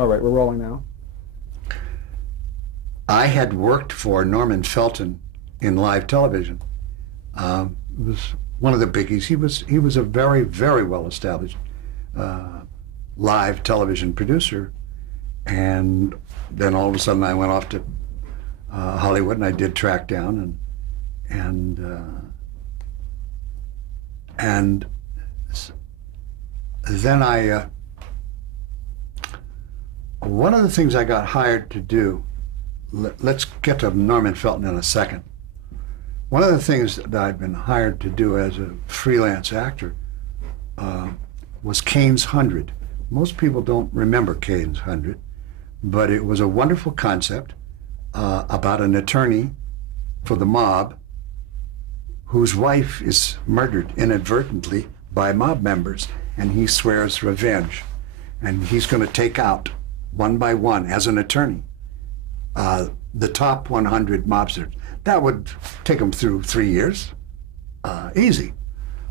All right, we're rolling now. I had worked for Norman Felton in live television. It was one of the biggies. He was a very, very well established live television producer, and then all of a sudden I went off to Hollywood and I did Track Down, and then I one of the things I got hired to do. Let's get to Norman Felton in a second. One of the things that I'd been hired to do as a freelance actor was Kane's 100. Most people don't remember Kane's 100, but it was a wonderful concept about an attorney for the mob whose wife is murdered inadvertently by mob members, and he swears revenge. And he's going to take out, one by one, as an attorney, the top 100 mobsters. That would take them through 3 years, easy.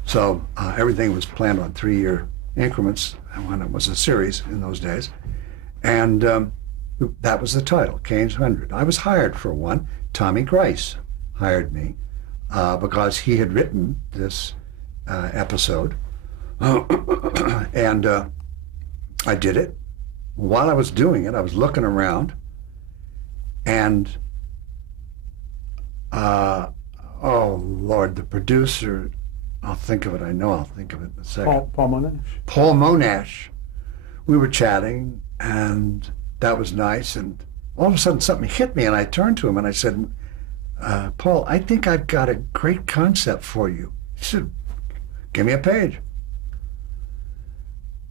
So everything was planned on 3-year increments when it was a series in those days. And that was the title, Kane's 100. I was hired for one. Tommy Grice hired me because he had written this episode. And I did it. While I was doing it, I was looking around, and oh Lord, the producer, I'll think of it, I know I'll think of it in a second. Paul Monash? Paul Monash. We were chatting, and that was nice, and all of a sudden something hit me, and I turned to him and I said, Paul, I think I've got a great concept for you. He said, give me a page.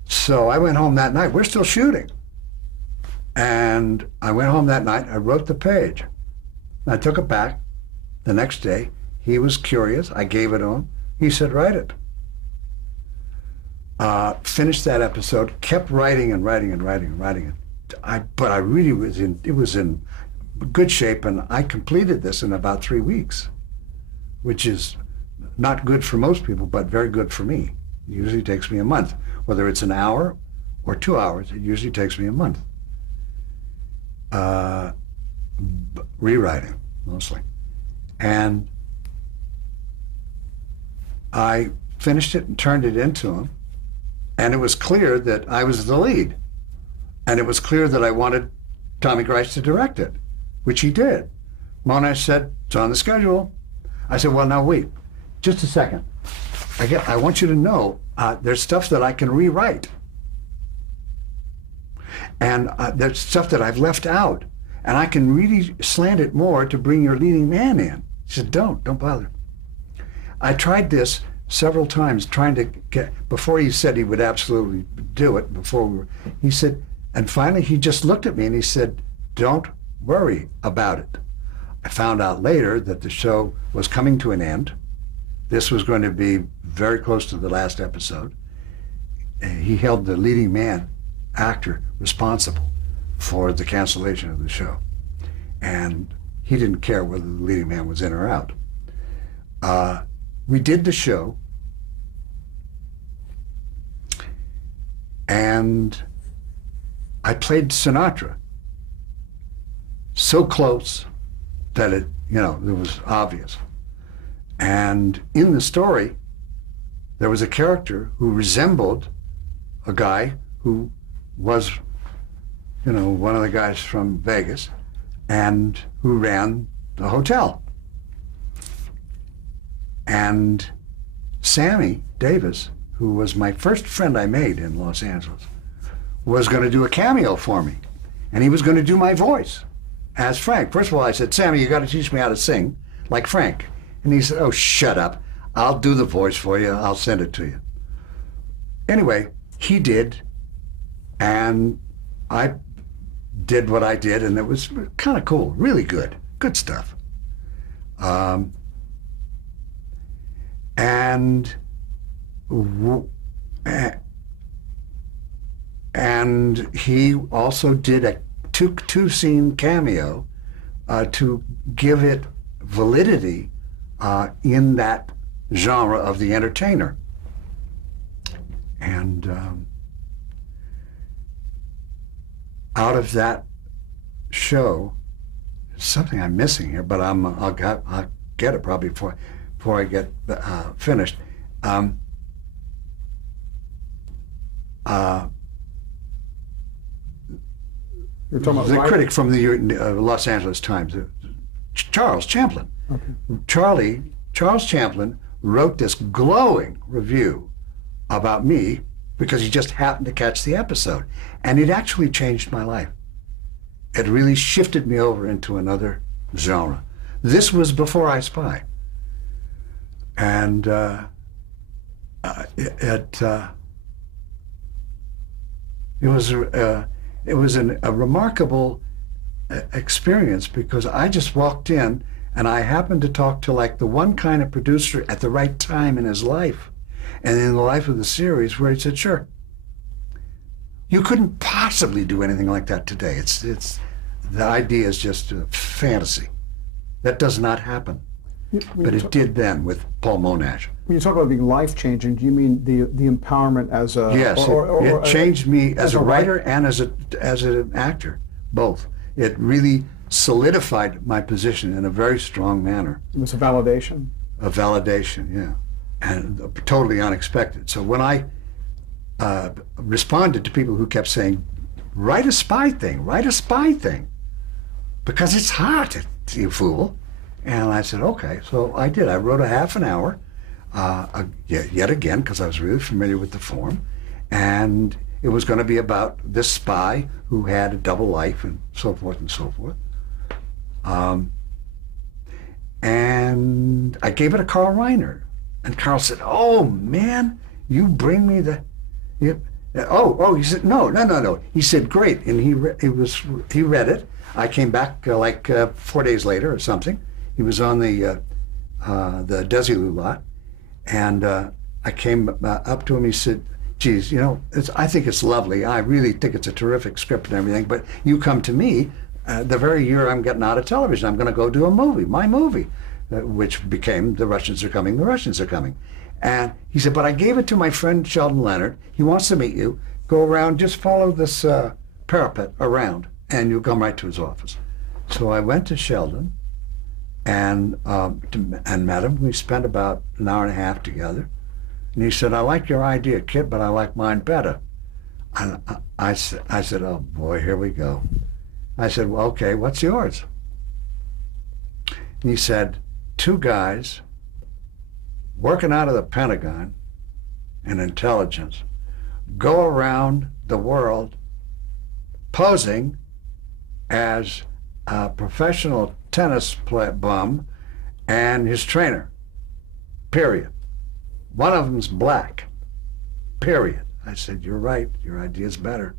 So I went home that night. We're still shooting. And I went home that night. I wrote the page. I took it back the next day. He was curious. I gave it to him. He said, write it. Finished that episode, kept writing and writing and writing and writing. But I really was in good shape, and I completed this in about 3 weeks, which is not good for most people, but very good for me. It usually takes me a month. Whether it's an hour or 2 hours, it usually takes me a month. Rewriting, mostly. And I finished it and turned it into him, and it was clear that I was the lead. And it was clear that I wanted Tommy Grice to direct it, which he did. Monash said, it's on the schedule. I said, well, now wait, just a second. I want you to know there's stuff that I can rewrite. And there's stuff that I've left out. And I can really slant it more to bring your leading man in. He said, don't bother. I tried this several times, trying to get, before he said he would absolutely do it, he said, and finally he just looked at me and he said, don't worry about it. I found out later that the show was coming to an end. This was going to be very close to the last episode. He held the leading man actor responsible for the cancellation of the show. And he didn't care whether the leading man was in or out. We did the show, and I played Sinatra so close that it was obvious. And in the story, there was a character who resembled a guy who was, one of the guys from Vegas and who ran the hotel. And Sammy Davis, who was my first friend I made in Los Angeles, was going to do a cameo for me. And he was going to do my voice as Frank. First of all, I said, Sammy, you got to teach me how to sing like Frank. And he said, oh, shut up. I'll do the voice for you. I'll send it to you. Anyway, he did. And I did what I did, and it was kind of cool, really good stuff. And he also did a two-scene cameo to give it validity in that genre of the entertainer. And out of that show, something I'm missing here, but I'll get it probably before I get finished. You're talking about the critic from the Los Angeles Times, Charles Champlin. Okay. Charles Champlin wrote this glowing review about me because he just happened to catch the episode, and it actually changed my life. It really shifted me over into another genre. This was before I Spy, and it was a remarkable experience because I just walked in and I happened to talk to like the one kind of producer at the right time in his life and in the life of the series where he said, sure, you couldn't possibly do anything like that today. It's the idea is just a fantasy. That does not happen. But it did then with Paul Monash. When you talk about being life-changing, do you mean the empowerment as a... Yes, it changed me as a writer and as an actor, both. It really solidified my position in a very strong manner. It was a validation. A validation, yeah. And totally unexpected. So when I responded to people who kept saying, write a spy thing, because it's hot, you fool. And I said, okay. So I did. I wrote a half an hour, yet again, because I was really familiar with the form. And it was going to be about this spy who had a double life and so forth and so forth. And I gave it to Carl Reiner. And Carl said, oh, man, you bring me the... he said, no. He said, great. And he read it. I came back 4 days later or something. He was on the Desilu lot, and I came up to him. He said, geez, I think it's lovely. I really think it's a terrific script and everything, but you come to me the very year I'm getting out of television. I'm going to go do a movie, my movie, which became The Russians Are Coming, The Russians Are Coming. And he said, but I gave it to my friend Sheldon Leonard. He wants to meet you. Go around, just follow this parapet around, and you'll come right to his office. So I went to Sheldon, and met him. We spent about an hour and a half together. And he said, I like your idea, kid, but I like mine better. And I said, oh boy, here we go. I said, well, okay, what's yours? And he said, two guys working out of the Pentagon in intelligence go around the world posing as a professional tennis bum and his trainer, period. One of them's black, period. I said, you're right, your idea's better.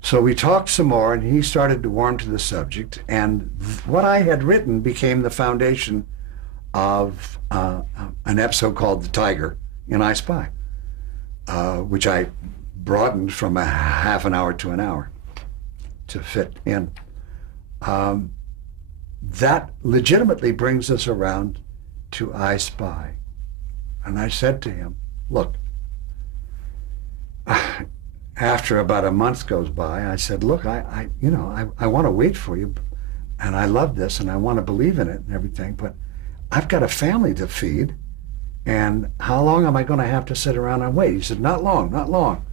So we talked some more, and he started to warm to the subject, and what I had written became the foundation of an episode called The Tiger in I Spy, which I broadened from a half an hour to an hour to fit in. That legitimately brings us around to I Spy. And I said to him, look, after about a month goes by, I said, look, I want to wait for you, and I love this, and I want to believe in it and everything, but I've got a family to feed, and how long am I going to have to sit around and wait? He said, not long, not long.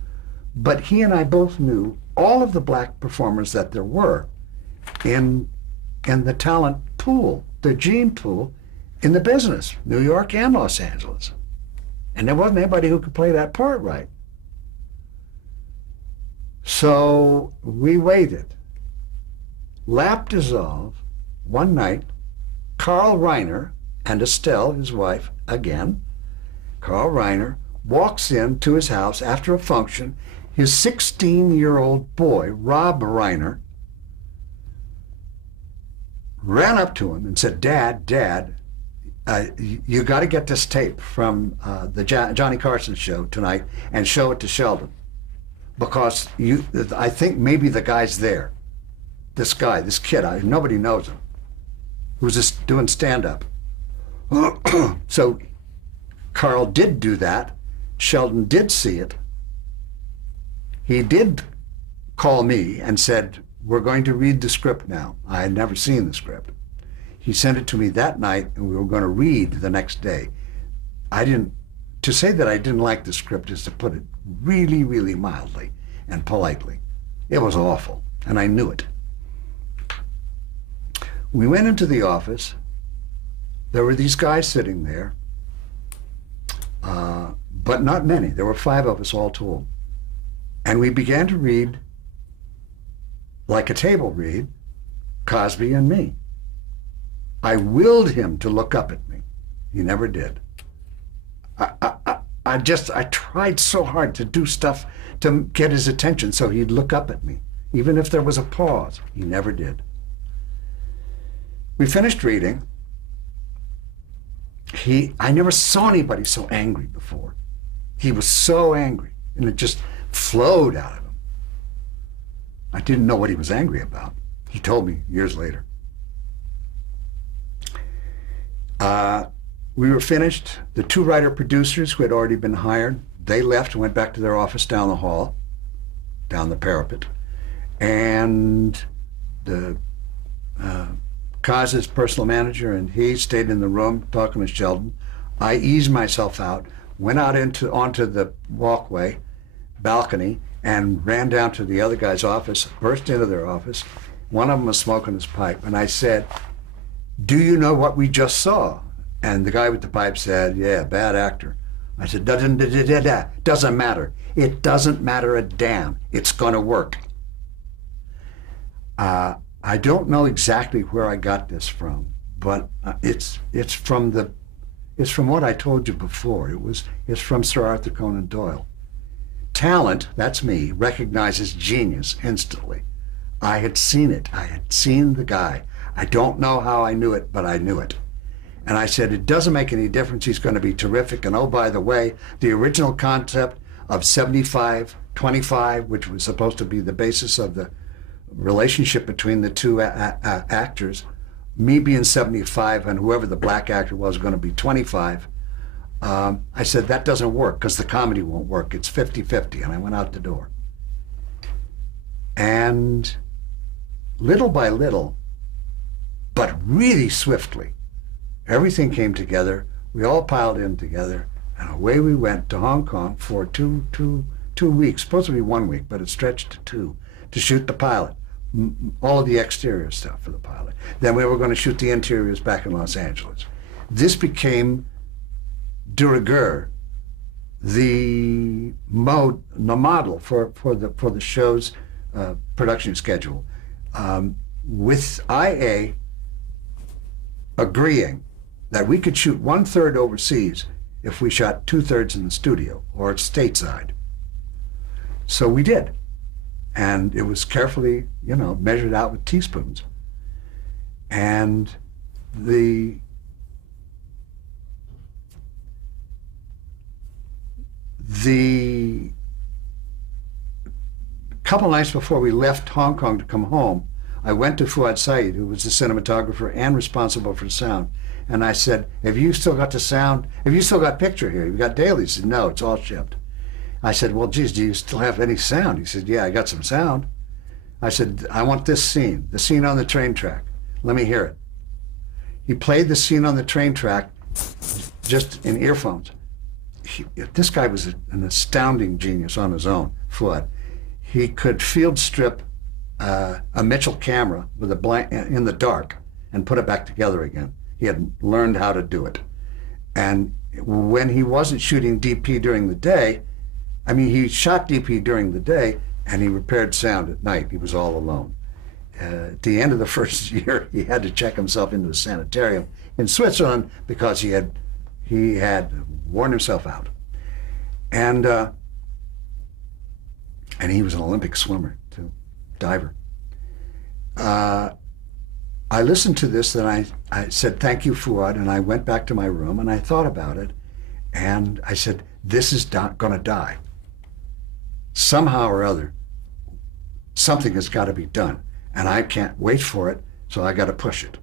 But he and I both knew all of the black performers that there were in the talent pool, the gene pool, in the business, New York and Los Angeles. And there wasn't anybody who could play that part right. So we waited. Lap dissolved. One night, Carl Reiner and Estelle, his wife, again, Carl Reiner walks into his house after a function. His 16-year-old boy, Rob Reiner, ran up to him and said, Dad, you got to get this tape from the Johnny Carson show tonight and show it to Sheldon, because I think maybe the guy's there. This guy, this kid, nobody knows him, who's just doing stand-up. So Carl did do that. Sheldon did see it. He did call me and said, we're going to read the script now. I had never seen the script. He sent it to me that night, and we were going to read the next day. To say that I didn't like the script is to put it really, really mildly and politely. It was awful, and I knew it. We went into the office. There were these guys sitting there, but not many. There were 5 of us all told. And we began to read, like a table read, Cosby and me. I willed him to look up at me. He never did. I tried so hard to do stuff to get his attention so he'd look up at me. Even if there was a pause, he never did. We finished reading. I never saw anybody so angry before. He was so angry, and it just flowed out of him. I didn't know what he was angry about. He told me years later. We were finished. The 2 writer-producers who had already been hired, they left and went back to their office down the hall, down the parapet. And the Kaz's personal manager and he stayed in the room talking to Sheldon. I eased myself out, went out onto the walkway, balcony, and ran down to the other guy's office, burst into their office. One of them was smoking his pipe, and I said, "Do you know what we just saw?" And the guy with the pipe said, "Yeah, bad actor." I said, doesn't matter. It doesn't matter a damn. It's going to work. I don't know exactly where I got this from, but it's from what I told you before. It's from Sir Arthur Conan Doyle. Talent, that's me, recognizes genius instantly. I had seen it. I had seen the guy. I don't know how I knew it, but I knew it. And I said, it doesn't make any difference. He's going to be terrific. And oh, by the way, the original concept of 75-25, which was supposed to be the basis of the relationship between the 2 actors, me being 75 and whoever the black actor was going to be 25, I said, that doesn't work because the comedy won't work. It's 50-50. And I went out the door. And little by little, but really swiftly, everything came together. We all piled in together, and away we went to Hong Kong for two weeks. Supposed to be 1 week, but it stretched to 2, to shoot the pilot, all of the exterior stuff for the pilot. Then we were going to shoot the interiors back in Los Angeles. This became de rigueur the model for the show's production schedule, with IA agreeing that we could shoot 1/3 overseas if we shot 2/3 in the studio or stateside. So we did. And it was carefully, measured out with teaspoons. And the couple nights before we left Hong Kong to come home, I went to Fuad Said, who was the cinematographer and responsible for sound. And I said, have you still got the sound? Have you still got picture here? You've got daily? He said, no, it's all shipped. I said, well, geez, do you still have any sound? He said, yeah, I got some sound. I said, I want this scene, the scene on the train track. Let me hear it. He played the scene on the train track just in earphones. This guy was an astounding genius on his own, Fuad. He could field strip a Mitchell camera with a blank in the dark and put it back together again. He had learned how to do it. And when he wasn't shooting DP during the day, he shot DP during the day and he repaired sound at night. He was all alone. At the end of the first year, he had to check himself into a sanitarium in Switzerland because he had worn himself out. And he was an Olympic swimmer too, diver. I listened to this, then I said, thank you, Fuad, and I went back to my room and I thought about it, and I said, this is not going to die. Somehow or other, something has got to be done, and I can't wait for it, so I got to push it.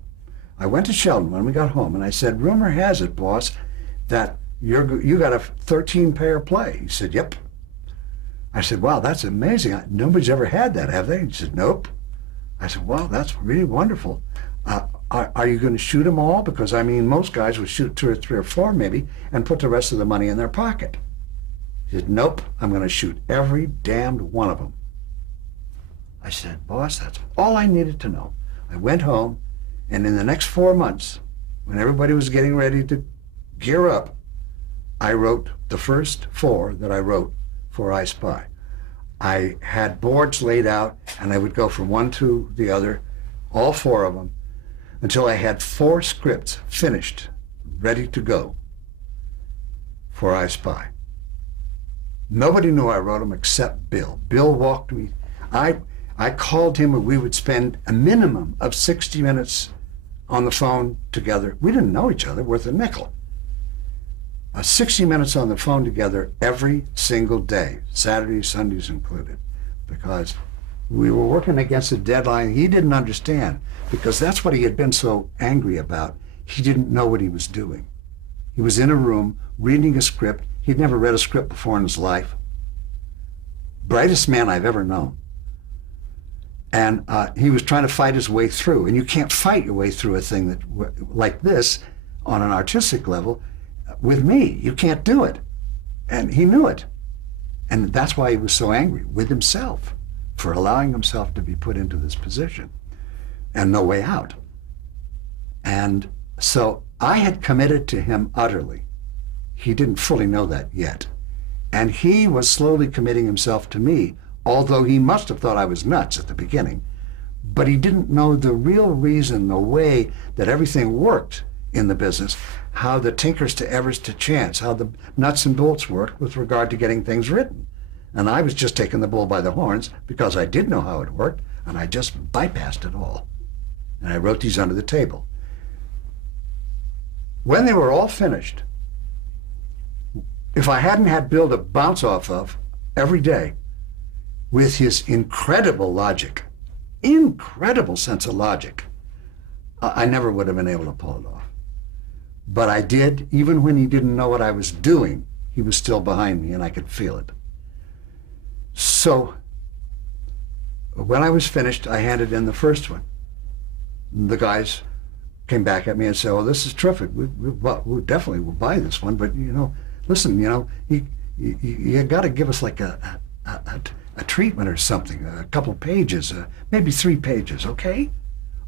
I went to Sheldon when we got home, and I said, rumor has it, boss, that you got a 13-pair play. He said, yep. I said, wow, that's amazing. Nobody's ever had that, have they? He said, nope. I said, well, that's really wonderful. Are you going to shoot them all? Because, I mean, most guys would shoot 2 or 3 or 4 maybe and put the rest of the money in their pocket. He said, nope, I'm going to shoot every damned one of them. I said, boss, that's all I needed to know. I went home, and in the next 4 months, when everybody was getting ready to gear up, I wrote the first 4 that I wrote for I Spy. I had boards laid out, and I would go from one to the other, all 4 of them, until I had 4 scripts finished, ready to go for I Spy. Nobody knew I wrote them except Bill. Bill walked me. I called him, and we would spend a minimum of 60 minutes on the phone together. We didn't know each other worth a nickel. 60 minutes on the phone together every single day, Saturdays, Sundays included, because we were working against a deadline he didn't understand, because that's what he had been so angry about. He didn't know what he was doing. He was in a room reading a script. He'd never read a script before in his life. Brightest man I've ever known. And he was trying to fight his way through. And you can't fight your way through a thing that, like this on an artistic level. With me, you can't do it. And he knew it. And that's why he was so angry with himself for allowing himself to be put into this position and no way out. And so I had committed to him utterly. He didn't fully know that yet. And he was slowly committing himself to me, although he must have thought I was nuts at the beginning. But he didn't know the real reason, the way that everything worked in the business, how the tinkers to evers to chance, how the nuts and bolts worked with regard to getting things written. And I was just taking the bull by the horns because I did know how it worked, and I just bypassed it all. And I wrote these under the table. When they were all finished, if I hadn't had Bill to bounce off of every day with his incredible logic, incredible sense of logic, I never would have been able to pull it off. But I did. Even when he didn't know what I was doing, he was still behind me, and I could feel it. So when I was finished, I handed in the first one. The guys came back at me and said, "Oh, this is terrific. We definitely will buy this one. But listen, you got to give us like a treatment or something, a couple of pages, maybe 3 pages, okay?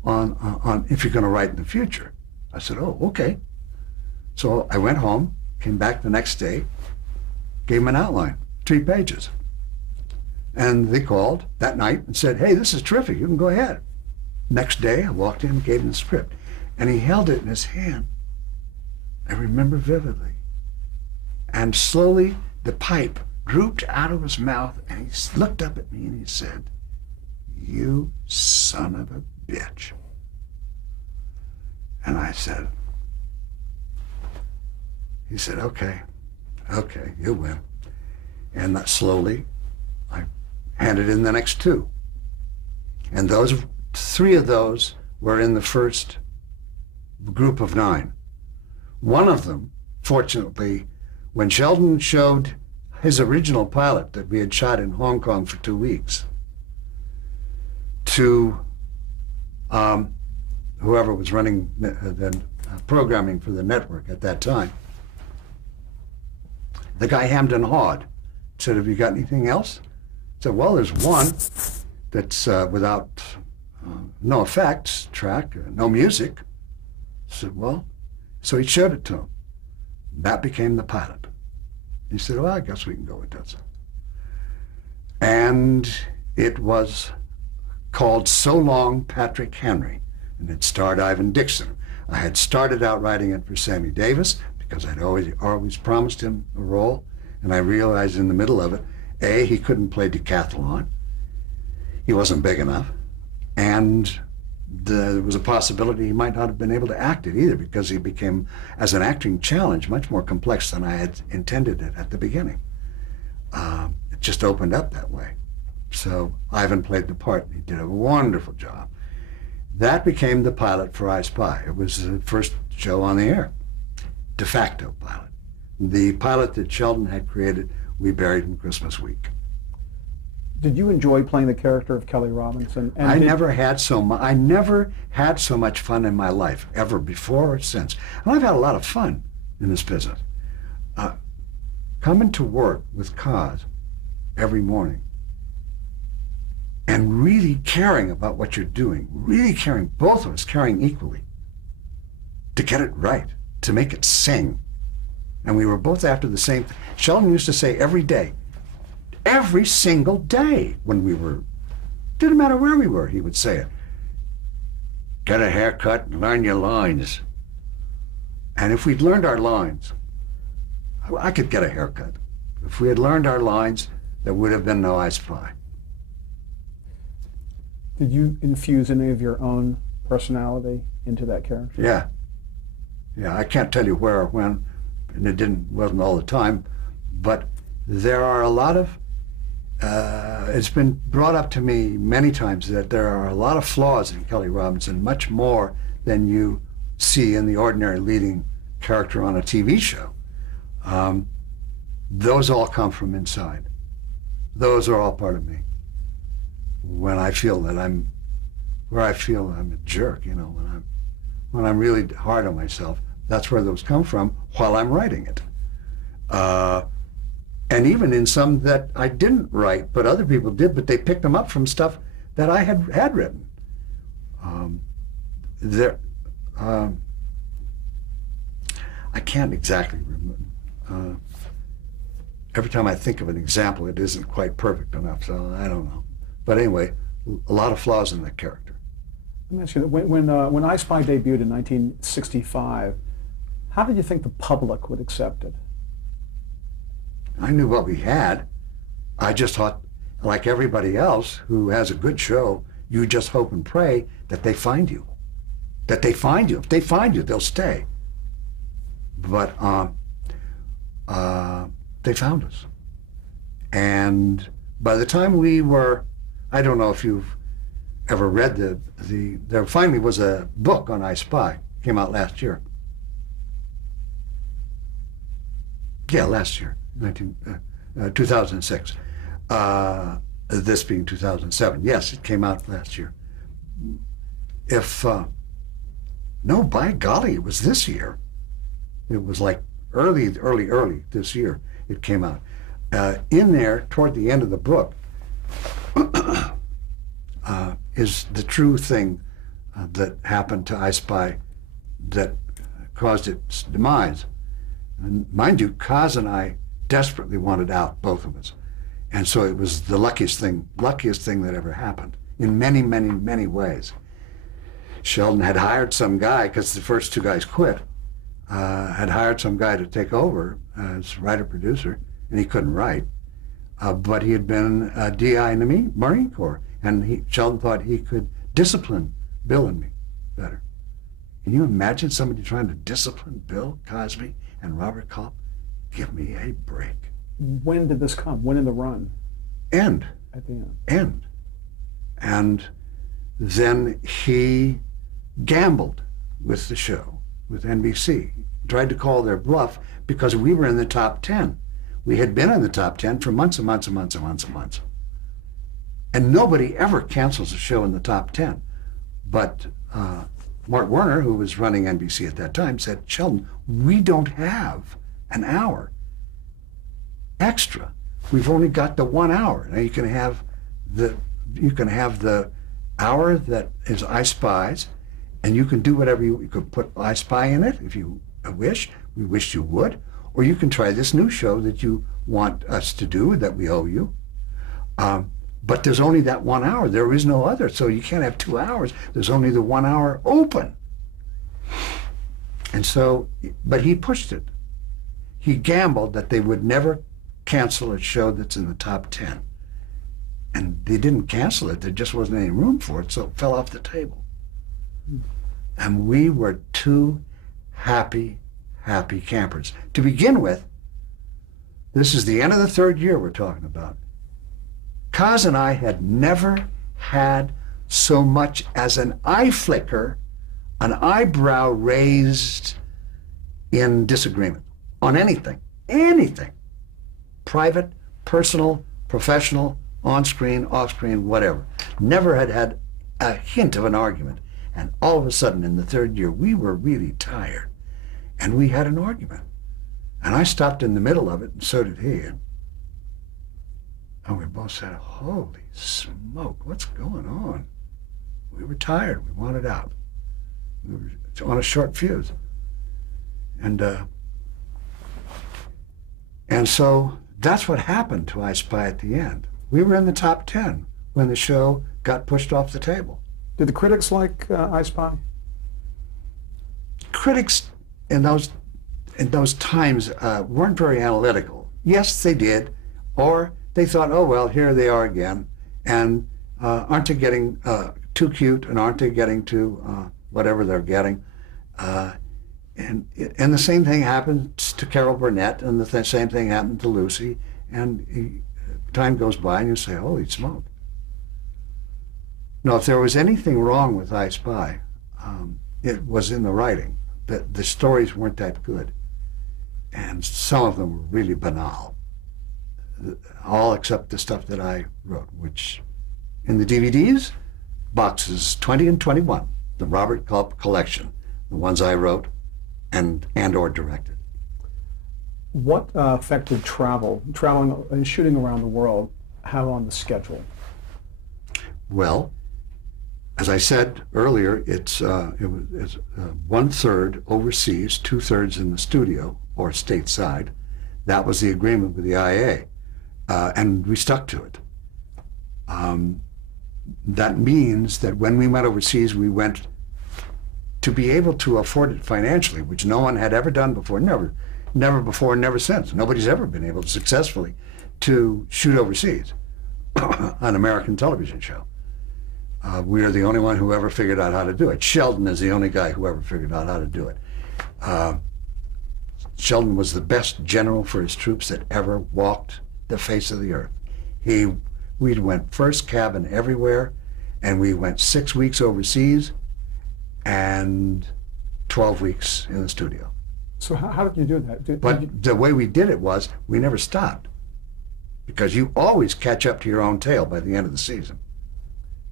On if you're going to write in the future." I said, "Oh, okay." So I went home, came back the next day, gave them an outline, 3 pages. And they called that night and said, "Hey, this is terrific. You can go ahead." Next day, I walked in and gave him the script. And he held it in his hand. I remember vividly. And slowly, the pipe drooped out of his mouth, and he looked up at me and he said, "You son of a bitch." And I said, he said, okay, you win. And that slowly, I handed in the next 2. And 3 of those were in the first group of 9. One of them, fortunately, when Sheldon showed his original pilot that we had shot in Hong Kong for 2 weeks to whoever was running the programming for the network at that time, the guy hemmed and hawed, said, "Have you got anything else?" I said, "Well, there's one that's without no effects track, no music." I said, "Well," so he showed it to him. That became the pilot. He said, "Well, I guess we can go with that." And it was called So Long, Patrick Henry, and it starred Ivan Dixon. I had started out writing it for Sammy Davis because I'd always promised him a role, and I realized in the middle of it, A, he couldn't play decathlon. He wasn't big enough, and there was a possibility he might not have been able to act it either, because he became, as an acting challenge, much more complex than I had intended it at the beginning. It just opened up that way. So Ivan played the part, and he did a wonderful job. That became the pilot for I Spy. It was the first show on the air, de facto pilot. The pilot that Sheldon had created, we buried in Christmas week. Did you enjoy playing the character of Kelly Robinson? And I never had so much fun in my life, ever before or since. And I've had a lot of fun in this business. Coming to work with Kaz every morning and really caring about what you're doing, really caring, both of us caring equally, to get it right, to make it sing. And we were both after the same thing. Sheldon used to say every single day when we were, didn't matter where we were, he would say it. Get a haircut and learn your lines. And if we'd learned our lines, I could get a haircut. If we had learned our lines, there would have been no I Spy. Did you infuse any of your own personality into that character? Yeah. Yeah, I can't tell you where or when, and wasn't all the time, but there are a lot of, it's been brought up to me many times that there are a lot of flaws in Kelly Robinson, much more than you see in the ordinary leading character on a TV show. Those all come from inside. Those are all part of me. When I feel that I'm a jerk, you know, when I'm really hard on myself, that's where those come from while I'm writing it. And even in some that I didn't write, but other people did, but they picked them up from stuff that I had written. I can't exactly remember. Every time I think of an example, it isn't quite perfect enough, so I don't know. But anyway, a lot of flaws in that character. Let me ask you, when I Spy debuted in 1965, how did you think the public would accept it? I knew what we had. I just thought, like everybody else who has a good show, you just hope and pray that they find you. That they find you. If they find you, they'll stay. But they found us. And by the time we were, I don't know if you've ever read there finally was a book on I Spy. Came out last year. Yeah, last year, 2006. This being 2007. Yes, it came out last year. No, by golly, it was this year. It was like early this year it came out. In there, toward the end of the book, is the true thing that happened to I Spy that caused its demise. And mind you, Kaz and I desperately wanted out, both of us. And so it was the luckiest thing that ever happened in many, many, many ways. Sheldon had hired some guy, because the first two guys quit, had hired some guy to take over as writer-producer, and he couldn't write. But he had been a DI in the Marine Corps, and Sheldon thought he could discipline Bill and me better. Can you imagine somebody trying to discipline Bill Cosby and Robert Culp? Give me a break. When did this come? When in the run? End. At the end. End. And then he gambled with the show, with NBC. Tried to call their bluff because we were in the top 10. We had been in the top 10 for months and months and months and months and months. And nobody ever cancels a show in the top 10. But Mark Werner, who was running NBC at that time, said, Sheldon, we don't have an hour extra. We've only got the 1 hour. Now you can have the hour that is I Spies, and you can do whatever you could put I Spy in it if you wish. We wish you would. Or you can try this new show that you want us to do that we owe you. But there's only that 1 hour. There is no other. So you can't have 2 hours. There's only the 1 hour open. And so, but he pushed it. He gambled that they would never cancel a show that's in the top 10. And they didn't cancel it. There just wasn't any room for it. So it fell off the table. And we were two happy campers. To begin with, this is the end of the third year we're talking about. Kaz and I had never had so much as an eye flicker, an eyebrow raised in disagreement on anything, private, personal, professional, on screen, off screen, whatever. Never had had a hint of an argument. And all of a sudden, in the third year, we were really tired. And we had an argument. And I stopped in the middle of it, and so did he. And we both said, holy smoke, what's going on? We were tired. We wanted out. We were on a short fuse. And so that's what happened to I Spy at the end. We were in the top 10 when the show got pushed off the table. Did the critics like I Spy? Critics in those times weren't very analytical. Yes, they did, or they thought, oh well, here they are again, and aren't they getting too cute, and aren't they getting to whatever they're getting? And the same thing happens to Carol Burnett, and the same thing happened to Lucy, and time goes by and you say, holy smoke. No, if there was anything wrong with I Spy, it was in the writing. The stories weren't that good, and some of them were really banal, all except the stuff that I wrote, which in the DVDs, boxes 20 and 21, the Robert Culp collection, the ones I wrote and or directed. What effect did traveling and shooting around the world have on the schedule? Well, as I said earlier, it's 1/3 overseas, 2/3 in the studio or stateside. That was the agreement with the IA, and we stuck to it. That means that when we went overseas, we went to be able to afford it financially, which no one had ever done before, never before, never since. Nobody's ever been able to successfully to shoot overseas on an American television show. We are the only one who ever figured out how to do it. Sheldon is the only guy who ever figured out how to do it. Sheldon was the best general for his troops that ever walked the face of the earth. We went first cabin everywhere, and we went 6 weeks overseas and 12 weeks in the studio. So how did you do that? But the way we did it was we never stopped, because you always catch up to your own tail by the end of the season.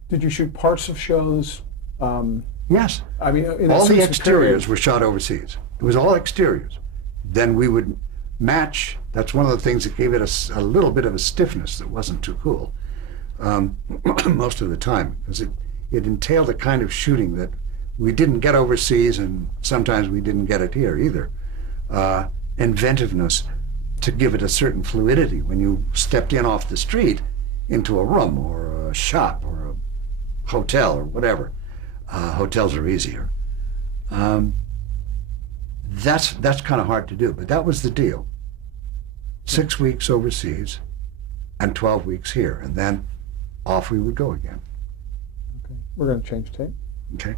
Did you shoot parts of shows? Yes. I mean, all the exteriors were shot overseas. It was all exteriors. Then we would match. That's one of the things that gave it a little bit of a stiffness that wasn't too cool most of the time, because it entailed a kind of shooting that we didn't get overseas, and sometimes we didn't get it here either. Inventiveness to give it a certain fluidity when you stepped in off the street into a room or a shop or a hotel or whatever. Hotels are easier. That's kind of hard to do, but that was the deal. 6 weeks overseas and 12 weeks here, and then off we would go again. Okay. We're going to change tape. Okay.